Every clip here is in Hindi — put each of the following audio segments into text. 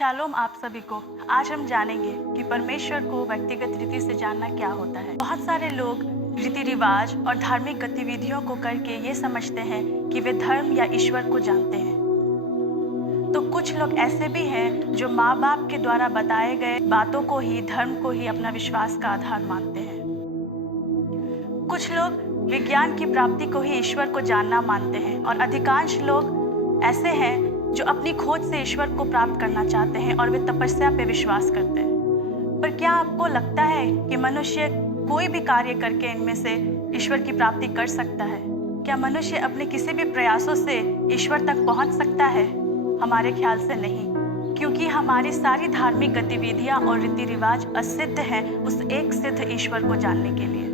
शालोम आप सभी को। आज हम जानेंगे कि परमेश्वर को व्यक्तिगत रीति से जानना क्या होता है। बहुत सारे लोग रीति रिवाज और धार्मिक गतिविधियों को करके ये समझते हैं कि वे धर्म या ईश्वर को जानते हैं। तो कुछ लोग ऐसे भी हैं जो माँ बाप के द्वारा बताए गए बातों को ही, धर्म को ही अपना विश्वास का आधार मानते हैं। कुछ लोग विज्ञान की प्राप्ति को ही ईश्वर को जानना मानते हैं और अधिकांश लोग ऐसे हैं जो अपनी खोज से ईश्वर को प्राप्त करना चाहते हैं और वे तपस्या पे विश्वास करते हैं। पर क्या आपको लगता है कि मनुष्य कोई भी कार्य करके इनमें से ईश्वर की प्राप्ति कर सकता है? क्या मनुष्य अपने किसी भी प्रयासों से ईश्वर तक पहुंच सकता है? हमारे ख्याल से नहीं, क्योंकि हमारी सारी धार्मिक गतिविधियां और रीति रिवाज असिद्ध हैं उस एक सिद्ध ईश्वर को जानने के लिए।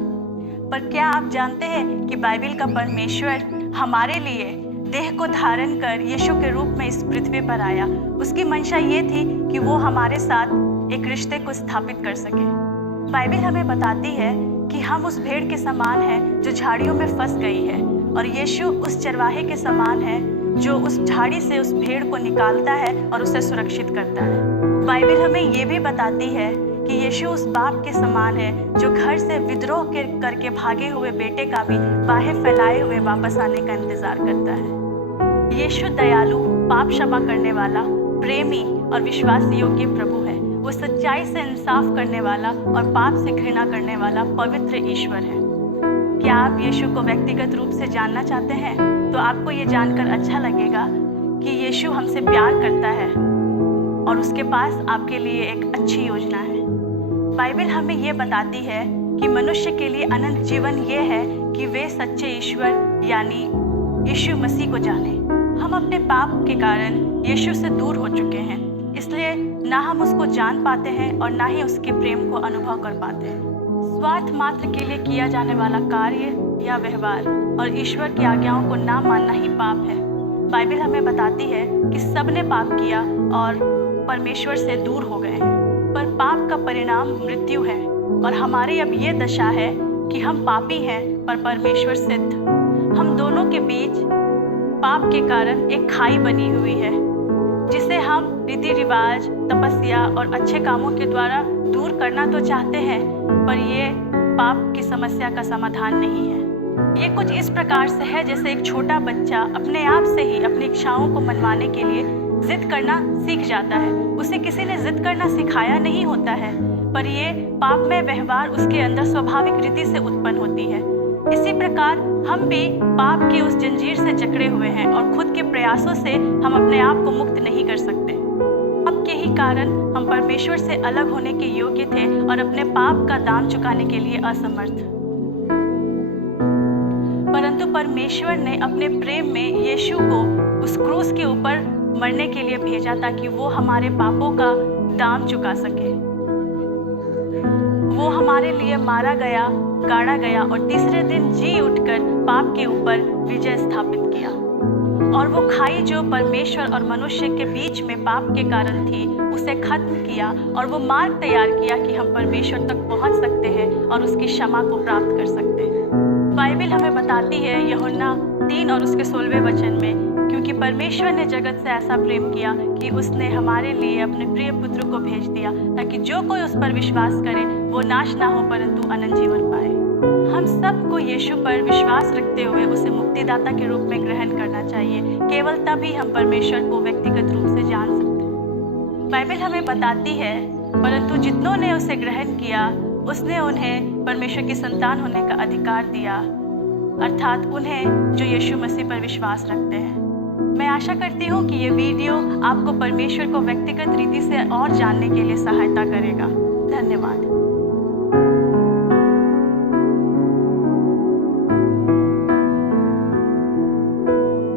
पर क्या आप जानते हैं कि बाइबल का परमेश्वर हमारे लिए देह को धारण कर यीशु के रूप में इस पृथ्वी पर आया? उसकी मंशा ये थी कि वो हमारे साथ एक रिश्ते को स्थापित कर सके। बाइबल हमें बताती है कि हम उस भेड़ के समान हैं जो झाड़ियों में फंस गई है, और यीशु उस चरवाहे के समान है जो उस झाड़ी से उस भेड़ को निकालता है और उसे सुरक्षित करता है। बाइबल हमें ये भी बताती है कि यीशु उस बाप के समान है जो घर से विद्रोह करके भागे हुए बेटे का भी बाहें फैलाए हुए वापस आने का इंतजार करता है। यीशु दयालु, पाप क्षमा करने वाला, प्रेमी और विश्वास योग्य प्रभु है। वो सच्चाई से इंसाफ करने वाला और पाप से घृणा करने वाला पवित्र ईश्वर है। क्या आप यीशु को व्यक्तिगत रूप से जानना चाहते हैं? तो आपको ये जानकर अच्छा लगेगा कि यीशु हमसे प्यार करता है और उसके पास आपके लिए एक अच्छी योजना है। बाइबल हमें ये बताती है कि मनुष्य के लिए अनंत जीवन ये है कि वे सच्चे ईश्वर यानी यीशु मसीह को जाने। हम अपने पाप के कारण यीशु से दूर हो चुके हैं, इसलिए ना हम उसको जान पाते हैं और ना ही उसके प्रेम को अनुभव कर पाते हैं। स्वार्थ मात्र के लिए किया जाने वाला कार्य या व्यवहार और ईश्वर की आज्ञाओं को ना मानना ही पाप है। बाइबल हमें बताती है कि सबने पाप किया और परमेश्वर से दूर हो गए हैं, पर पाप का परिणाम मृत्यु है और हमारी अब ये दशा है कि हम पापी हैं पर परमेश्वर सिद्ध। हम दोनों के बीच पाप के कारण एक खाई बनी हुई है जिसे हम रीति रिवाज, तपस्या और अच्छे कामों के द्वारा दूर करना तो चाहते हैं, पर ये पाप की समस्या का समाधान नहीं है। ये कुछ इस प्रकार से है जैसे एक छोटा बच्चा अपने आप से ही अपनी इच्छाओं को मनवाने के लिए जिद करना सीख जाता है। उसे किसी ने जिद करना सिखाया नहीं होता है, पर ये पापमय व्यवहार उसके अंदर स्वाभाविक रीति से उत्पन्न होती है। इसी प्रकार हम भी पाप की उस जंजीर से जकड़े हुए हैं और खुद के प्रयासों से हम अपने आप को मुक्त नहीं कर सकते। पाप के ही कारण हम परमेश्वर से अलग होने के योग्य थे और अपने पाप का दाम चुकाने के लिए असमर्थ। परंतु परमेश्वर ने अपने प्रेम में यीशु को उस क्रूस के ऊपर मरने के लिए भेजा ताकि वो हमारे पापों का दाम चुका सके। वो हमारे लिए मारा गया, गाड़ा गया और तीसरे दिन जी उठकर पाप के ऊपर विजय स्थापित किया। और वो खाई जो परमेश्वर और मनुष्य के बीच में पाप के कारण थी, उसे खत्म किया और वो मार्ग तैयार किया कि हम परमेश्वर तक पहुंच सकते हैं और उसकी क्षमा को प्राप्त कर सकते हैं। बाइबल हमें बताती है यूहन्ना 3 और उसके 16वें वचन में, क्योंकि परमेश्वर ने जगत से ऐसा प्रेम किया कि उसने हमारे लिए अपने प्रिय पुत्र को भेज दिया ताकि जो कोई उस पर विश्वास करे वो नाश ना हो परंतु अनंत जीवन पाए। हम सबको यीशु पर विश्वास रखते हुए उसे मुक्तिदाता के रूप में ग्रहण करना चाहिए। केवल तभी हम परमेश्वर को व्यक्तिगत रूप से जान सकते हैं। बाइबल हमें बताती है, परंतु जितनों ने उसे ग्रहण किया उसने उन्हें परमेश्वर की संतान होने का अधिकार दिया, अर्थात उन्हें जो यीशु मसीह पर विश्वास रखते हैं। मैं आशा करती हूँ कि ये वीडियो आपको परमेश्वर को व्यक्तिगत रीति से और जानने के लिए सहायता करेगा। धन्यवाद।